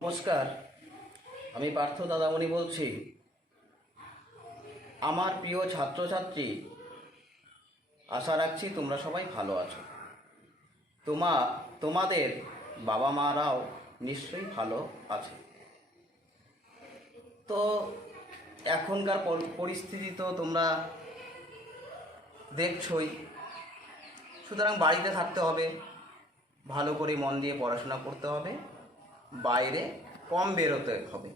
নমস্কার, আমি পার্থ দাদামণি বলছি। আমার প্রিয় ছাত্রছাত্রী, আশা রাখছি তোমরা সবাই ভালো আছো। তোমাদের বাবা মারাও নিশ্চয়ই ভালো আছে। তো এখনকার পরিস্থিতি তো তোমরা দেখছই, সুতরাং বাড়িতে থাকতে হবে, ভালো করে মন দিয়ে পড়াশোনা করতে হবে, বাইরে কম বেরোতে হবে,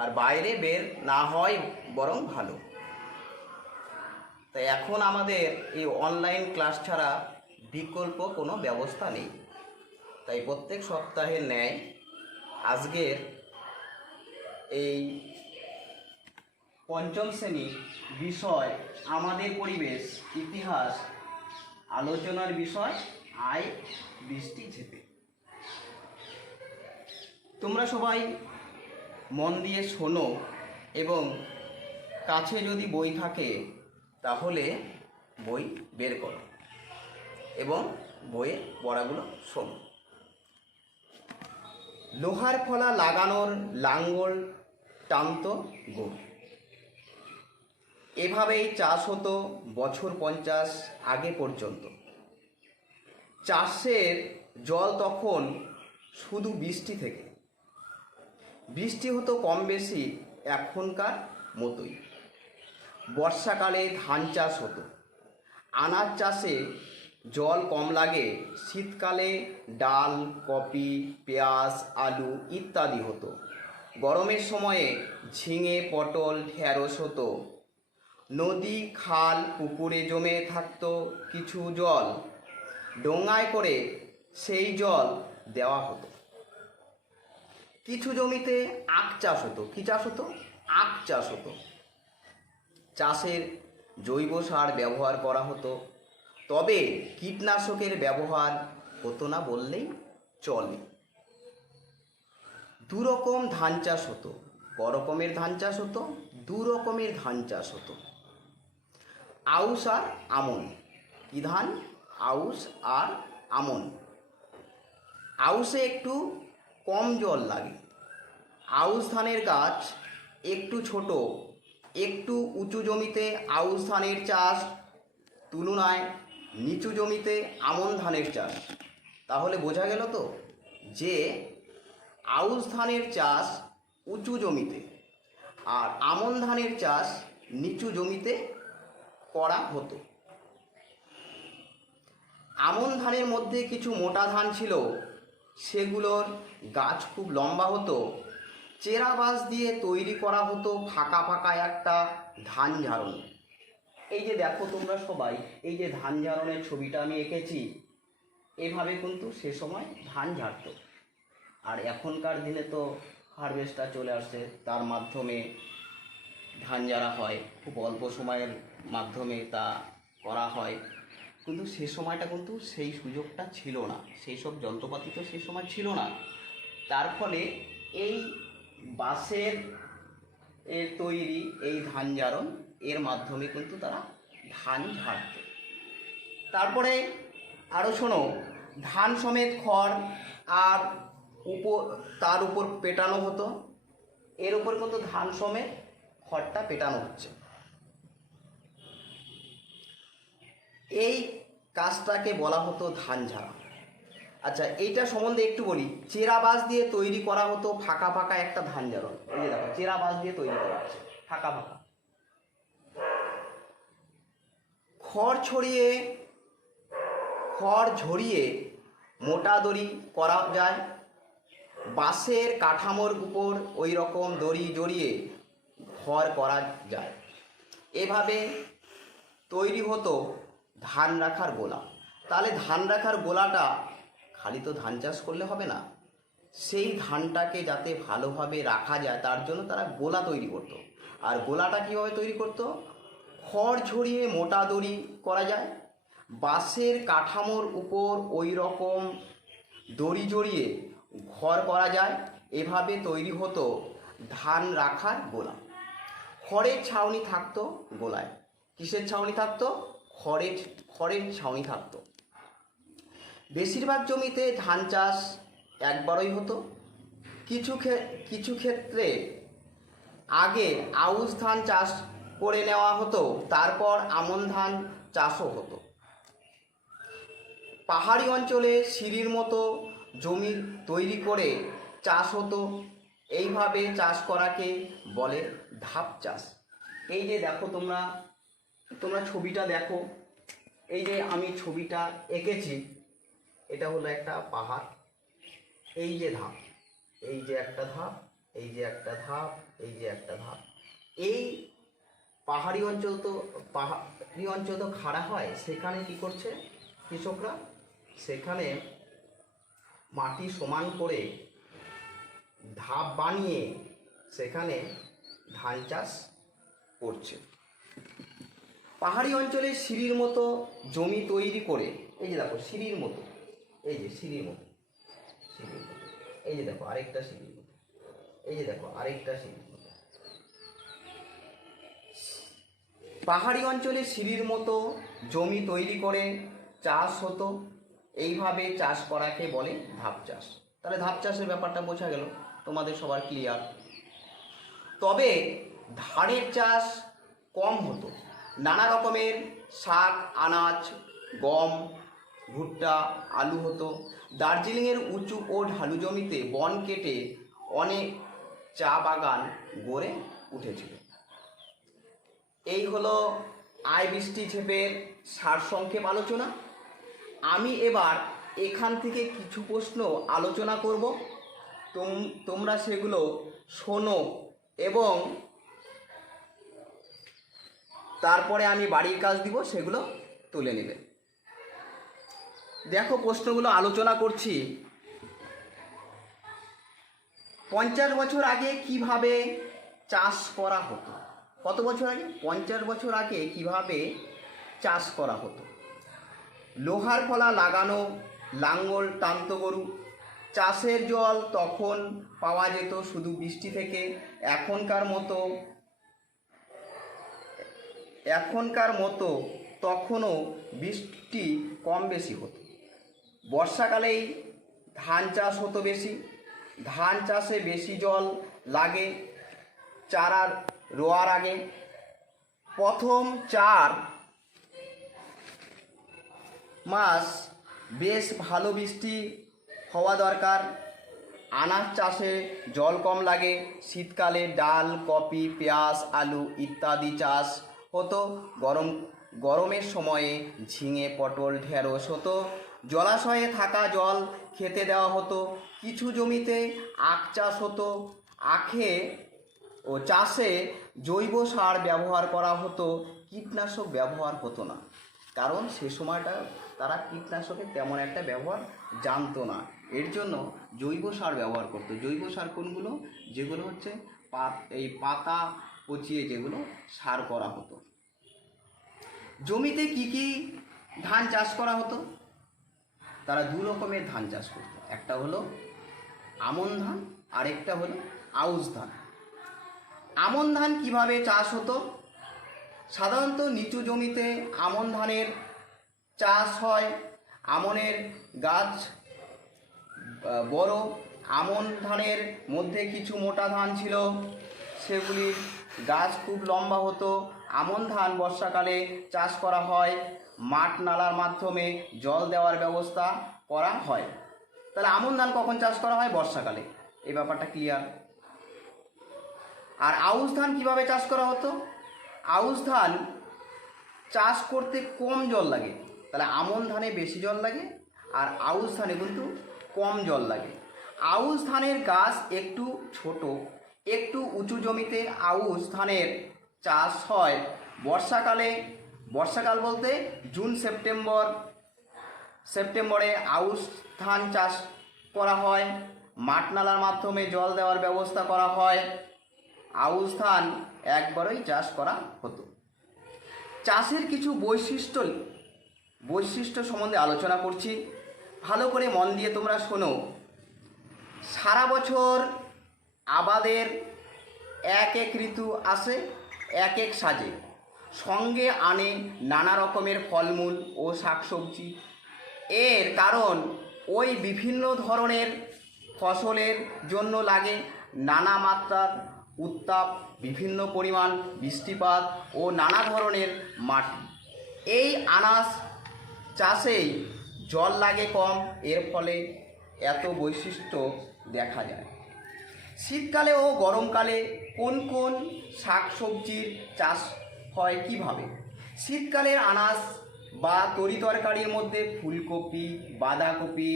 আর বাইরে বের না হয় বরং ভালো। তাই এখন আমাদের এই অনলাইন ক্লাস ছাড়া বিকল্প কোনো ব্যবস্থা নেই। তাই প্রত্যেক সপ্তাহের ন্যায় আজকের এই পঞ্চম শ্রেণী বিষয় আমাদের পরিবেশ ইতিহাস আলোচনার বিষয় আয় বৃষ্টি ঝেঁপে। তোমরা সবাই মন দিয়ে শোনো এবং কাছে যদি বই থাকে তাহলে বই বের করো এবং বইয়ে পড়াগুলো শোনো। লোহার ফলা লাগানোর লাঙ্গল টানত গরু। এভাবেই চাষ হতো বছর 50 আগে পর্যন্ত। চাষের জল তখন শুধু বৃষ্টি থেকে। বৃষ্টি হতো কম বেশি এখনকার মতোই। বর্ষাকালে ধান চাষ হতো, আনাজ চাষে জল কম লাগে। শীতকালে ডাল, কপি, পেঁয়াজ, আলু ইত্যাদি হতো। গরমের সময়ে ঝিঙে, পটল, ঢেঁড়স হতো। নদী, খাল, পুকুরে জমে থাকতো কিছু জল, ডোঙায় করে সেই জল দেওয়া হতো। কিছু জমিতে আখ চাষ হতো। কি চাষ হতো? আখ চাষ হতো। চাষের জৈব সার ব্যবহার করা হতো, তবে কীটনাশকের ব্যবহার হতো না বললেই চলে। দু রকম ধান চাষ হতো। ক রকমের ধান চাষ হতো? দু রকমের ধান চাষ হতো, আউশ আর আমন। কি ধান? আউশ আর আমন। আউশে একটু কম জল লাগে। আউশ ধানের গাছ একটু ছোট, একটু উঁচু জমিতে আউশ ধানের চাষ, তুলনায় নিচু জমিতে আমন ধানের চাষ। তাহলে বোঝা গেল তো যে আউশ ধানের চাষ উঁচু জমিতে আর আমন ধানের চাষ নিচু জমিতে করা হতো। আমন ধানের মধ্যে কিছু মোটা ধান ছিল, সেগুলোর গাছ খুব লম্বা হতো। চেরা বাঁশ দিয়ে তৈরি করা হতো ফাঁকা ফাঁকা একটা ধান ঝাড়ন। এই যে দেখো তোমরা সবাই, এই যে ধান ঝাড়নের ছবিটা আমি এঁকেছি, এভাবে কিন্তু সে সময় ধান ঝাড়ত। আর এখনকার দিনে তো হারভেস্টার চলে আসছে, তার মাধ্যমে ধান ঝাড়া হয়, খুব অল্প সময়ের মাধ্যমে তা করা হয়। কিন্তু সে সময়টা কিন্তু সেই সুযোগটা ছিল না, সেই সব যন্ত্রপাতি তো সেই সময় ছিল না। তার ফলে এই বাঁশের তৈরি এই ধান ঝাড়ন এর মাধ্যমে কিন্তু তারা ধান ঝাড়ত। তারপরে আরও শোনো, ধান সমেত খড় আর তার উপর পেটানো হতো। এর উপর কিন্তু ধান সমেত খড়টা পেটানো হচ্ছে। এই কাজটাকে বলা হতো ধান ঝাড়া। আচ্ছা, এইটা সম্বন্ধে একটু বলি। চেরা বাঁশ দিয়ে তৈরি করা হতো ফাঁকা ফাঁকা একটা ধান ঝাড়ন। এই যে দেখো, চেরা বাঁশ দিয়ে তৈরি করা হচ্ছে ফাঁকা ফাঁকা। খড় ঝরিয়ে মোটা দড়ি করা যায়। বাঁশের কাঠামোর উপর ওই রকম দড়ি জড়িয়ে ঘর করা যায়। এভাবে তৈরি হতো ধান রাখার গোলা। তাহলে ধান রাখার গোলাটা খালি তো ধান চাষ করলে হবে না, সেই ধানটাকে যাতে ভালোভাবে রাখা যায় তার জন্য তারা গোলা তৈরি করতো। আর গোলাটা কীভাবে তৈরি করতো? খড় ঝরিয়ে মোটা দড়ি করা যায়, বাঁশের কাঠামোর উপর ওই রকম দড়ি জড়িয়ে ঘর করা যায়। এভাবে তৈরি হতো ধান রাখার গোলা। খড়ের ছাউনি থাকতো গোলায়। কিসের ছাউনি থাকতো? খড়ের ছাউনি থাকতো। বেশিরভাগ জমিতে ধান চাষ একবারই হতো। কিছু ক্ষেত্রে আগে আউশ ধান চাষ করে নেওয়া হতো, তারপর আমন ধান চাষও হতো। পাহাড়ি অঞ্চলে সিঁড়ির মতো জমি তৈরি করে চাষ হতো। এইভাবে চাষ করাকে বলে ধাপ চাষ। এই যে দেখো তোমরা ছবিটা দেখো, এই যে আমি ছবিটা এঁকেছি, এটা হলো একটা পাহাড়, এই যে ধাপ, এই যে একটা ধাপ, এই যে একটা ধাপ, এই যে একটা ধাপ। এই পাহাড়ি অঞ্চল তো খাড়া হয়, সেখানে কি করছে কৃষকরা, সেখানে মাটি সমান করে ধাপ বানিয়ে সেখানে ধান চাষ করছে। পাহাড়ি অঞ্চলে সিঁড়ির মতো জমি তৈরি করে, এই যে দেখো সিঁড়ির মতো, এই যে সিঁড়ির মতো, এই যে দেখো আরেকটা সিঁড়ির মতো, এই যে দেখো আরেকটা সিঁড়ির মতো। পাহাড়ি অঞ্চলে সিঁড়ির মতো জমি তৈরি করে চাষ হতো। এইভাবে চাষ করাকে বলে ধাপ চাষ। তাহলে ধাপ চাষের ব্যাপারটা বোঝা গেল, তোমাদের সবার ক্লিয়ার। তবে ধানের চাষ কম হতো। নানা রকমের শাক, আনাজ, গম, ভুট্টা, আলু হতো। দার্জিলিংয়ের উঁচু ও ঢালু জমিতে বন কেটে অনেক চা বাগান গড়ে উঠেছিল। এই হলো আই বৃষ্টি ঝেপের সারসংক্ষেপ আলোচনা। আমি এবার এখান থেকে কিছু প্রশ্ন আলোচনা করব, তোমরা সেগুলো শোনো এবং তারপরে আমি বাড়ির কাজ দিব, সেগুলো তুলে নেবে। দেখো প্রশ্নগুলো আলোচনা করছি। 50 বছর আগে কিভাবে চাষ করা হতো? কত বছর আগে? 50 বছর আগে কিভাবে চাষ করা হতো? লোহার ফলা লাগানো, লাঙ্গল টানত গরু। চাষের জল তখন পাওয়া যেত শুধু বৃষ্টি থেকে। এখনকার মতো তখনও বৃষ্টি কম বেশি হতো। বর্ষাকালেই ধান চাষ হতো বেশি। ধান চাষে বেশি জল লাগে চারা রোয়ার আগে। প্রথম 4 মাস বেশ ভালো বৃষ্টি হওয়া দরকার। আনাজ চাষে জল কম লাগে। শীতকালে ডাল, কপি, পেঁয়াজ, আলু ইত্যাদি চাষ হতো। গরমের সময়ে ঝিঙে, পটল, ঢেঁড়স হতো। জলাশয়ে থাকা জল খেতে দেওয়া হতো। কিছু জমিতে আখ চাষ হতো। আখে ও চাষে জৈব সার ব্যবহার করা হতো। কীটনাশক ব্যবহার হতো না, কারণ সে সময়টা তারা কীটনাশকের তেমন একটা ব্যবহার জানতো না, এর জন্য জৈব সার ব্যবহার করতো। জৈব সার কোনগুলো? যেগুলো হচ্ছে এই পাতা পচিয়ে যেগুলো সার করা হতো। জমিতে কি কি ধান চাষ করা হতো? তারা 2 রকমের ধান চাষ করতো। একটা হলো আমন ধান, আরেকটা হলো আউশ ধান। আমন ধান কিভাবে চাষ হতো? সাধারণত নিচু জমিতে আমন ধানের চাষ হয়। আমনের গাছ বড়। আমন ধানের মধ্যে কিছু মোটা ধান ছিল, সেগুলির গাছ খুব লম্বা হতো। আমন ধান বর্ষাকালে চাষ করা হয়। মাঠ নালার মাধ্যমে জল দেওয়ার ব্যবস্থা করা হয়। তাহলে আমন ধান কখন চাষ করা হয়? বর্ষাকালে। এই ব্যাপারটা ক্লিয়ার। আর আউশ ধান কিভাবে চাষ করা হতো? আউশ ধান চাষ করতে কম জল লাগে। তাহলে আমন ধানে বেশি জল লাগে, আর আউশ ধানে কিন্তু কম জল লাগে। আউশ ধানের গাছ একটু ছোট। একটু উঁচু জমিতে আউশ ধানের চাষ হয় বর্ষাকালে। বর্ষাকাল বলতে জুন সেপ্টেম্বরে আউশ ধান চাষ করা হয়। মাঠ নালার মাধ্যমে জল দেওয়ার ব্যবস্থা করা হয়। আউশ ধান একবারই চাষ করা হতো। চাষের কিছু বৈশিষ্ট্য সম্বন্ধে আলোচনা করছি, ভালো করে মন দিয়ে তোমরা শোনো। সারা বছর আবাদের এক এক ঋতু আসে, এক এক সাজে, সঙ্গে আনে নানা রকমের ফলমূল ও শাকসবজি। এর কারণ ওই বিভিন্ন ধরনের ফসলের জন্য লাগে নানা মাত্রার উত্তাপ, বিভিন্ন পরিমাণ বৃষ্টিপাত ও নানা ধরনের মাটি। এই আনাজ চাষেই জল লাগে কম, এর ফলে এত বৈশিষ্ট্য দেখা যায়। শীতকালে ও গরমকালে কোন কোন শাকসবজির চাষ হয় কিভাবে? শীতকালের আনাজ বা তরিতরকারির মধ্যে ফুলকপি, বাঁধাকপি,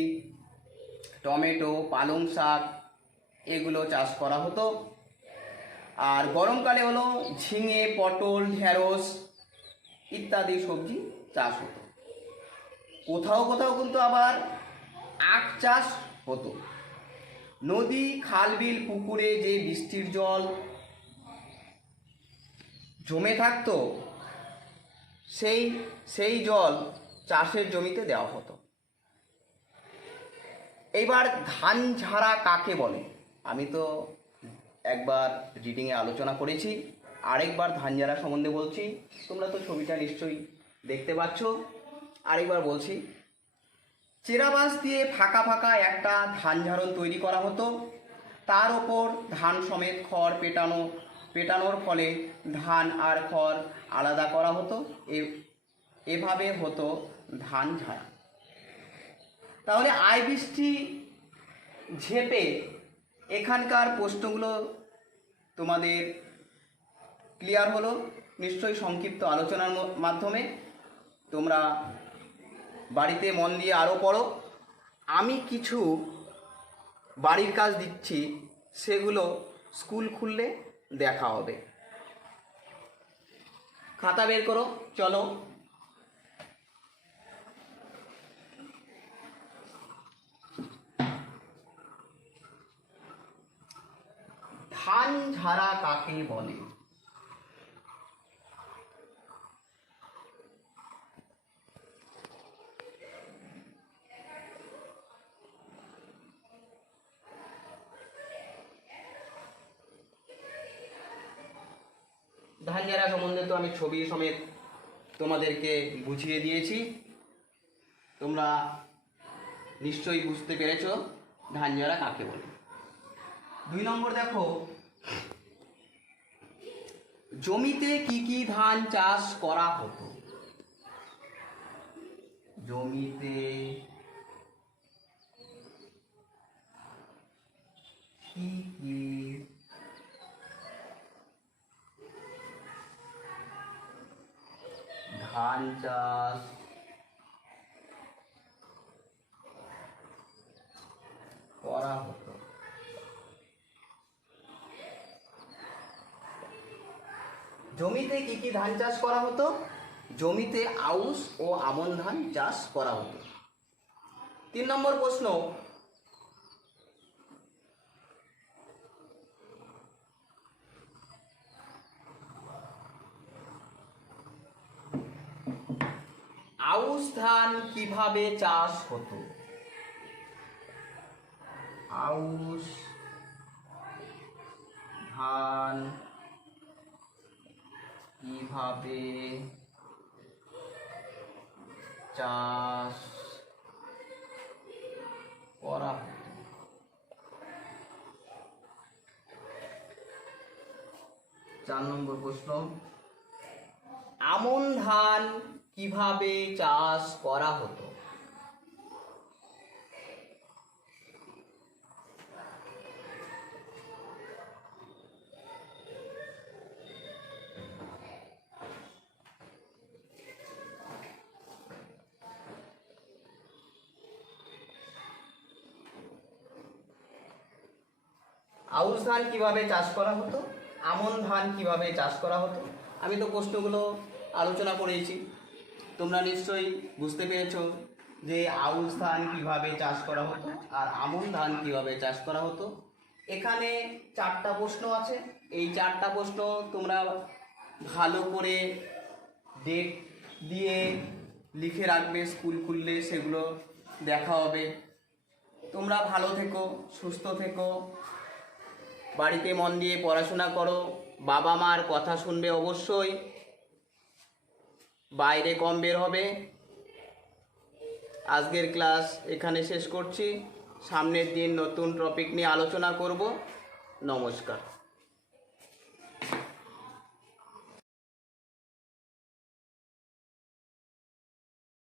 টমেটো, পালং শাক এগুলো চাষ করা হতো। আর গরমকালে হলো ঝিঙে, পটল, ঢেঁড়স ইত্যাদি সবজি চাষ হতো। কোথাও কোথাও কিন্তু আবার আখ চাষ হতো। নদী, খাল, বিল, পুকুরে যে বৃষ্টির জল জমে থাকতো সেই জল চাষের জমিতে দেওয়া হতো। এইবার ধান ঝাড়া কাকে বলে? আমি তো একবার রিডিংয়ে আলোচনা করেছি, আরেকবার ধান ঝাড়া সম্বন্ধে বলছি। তোমরা তো ছবিটা নিশ্চয়ই দেখতে পাচ্ছ, আরেকবার বলছি। চেরাবাঁশ দিয়ে ফাঁকা ফাঁকা একটা ধান ঝাড়ন তৈরি করা হতো, তার ওপর ধান সমেত খড় পেটানোর ফলে ধান আর খড় আলাদা করা হতো। এভাবে হতো ধান ঝাড়া। তাহলে আই বৃষ্টি ঝেপে এখানকার প্রশ্নগুলো তোমাদের ক্লিয়ার হলো নিশ্চয়ই সংক্ষিপ্ত আলোচনার মাধ্যমে। তোমরা বাড়িতে মন দিয়ে আরও পড়ো। আমি কিছু বাড়ির কাজ দিচ্ছি, সেগুলো স্কুল খুললে দেখা হবে। খাতা বের করো, চলো। ধান ঝাড়া কাকে বলে? ধান ঝাড়া সম্বন্ধে তো আমি ছবি সমেত তোমাদেরকে বুঝিয়ে দিয়েছি। তোমরা নিশ্চয়ই বুঝতে পেরেছো ধান ঝাড়া কাকে বলে। 2 নম্বর দেখো, জমিতে কি কি ধান চাষ করা হতো? জমিতে কি কি ধান চাষ করা হতো? জমিতে কি কি ধান চাষ করা হতো? জমিতে আউশ ও আমন ধান চাষ করা হতো। 3 নম্বর প্রশ্ন, আউশ ধান কিভাবে চাষ হতো? আউশ ধান কিভাবে চাষ করা হতো? 4 নম্বর প্রশ্ন, আমন ধান কিভাবে চাষ করা হতো? আউশ ধান কিভাবে চাষ করা হতো, আমন ধান কিভাবে চাষ করা হতো? আমি তো প্রশ্নগুলো আলোচনা করেছি, তোমরা নিশ্চয়ই বুঝতে পেরেছো যে আউশ ধান কিভাবে চাষ করা হতো আর আমন ধান কিভাবে চাষ করা হতো। এখানে 4টা প্রশ্ন আছে। এই 4টা প্রশ্ন তোমরা ভালো করে ডেট দিয়ে লিখে রাখবে, স্কুল খুললে সেগুলো দেখা হবে। তোমরা ভালো থেকো, সুস্থ থেকো, বাড়িতে মন দিয়ে পড়াশোনা করো, বাবা মার কথা শুনবে অবশ্যই, বাইরে কম বের হবে। আজকের ক্লাস এখানে শেষ করছি। সামনের দিন নতুন টপিক নিয়ে আলোচনা করব। নমস্কার।